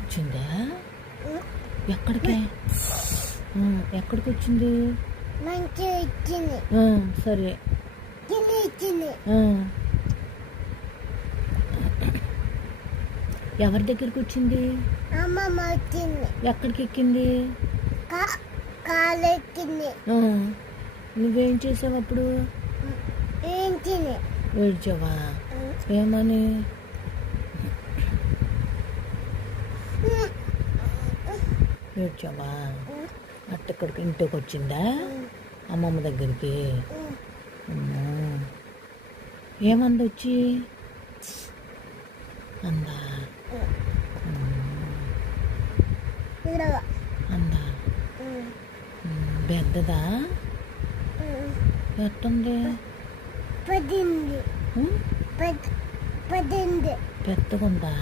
వచ్చిందా? ఎక్కడికి? ఎక్కడికి వచ్చింది? సరే. ఎవరి దగ్గరికి వచ్చింది? అమ్మమ్మ వచ్చింది. ఎక్కడికి ఎక్కింది? కాలు ఎక్కింది. నువ్వేం చేసావు అప్పుడు? ఏడ్చావా? ఏమని? ఏడ్చావా? అట్టక్కడికి ఇంటికి వచ్చిందా అమ్మమ్మ దగ్గరికి? ఏమంది వచ్చి? అందా? అందా? పెద్దదా? ఎట్టుంది? పెద్దగుందా?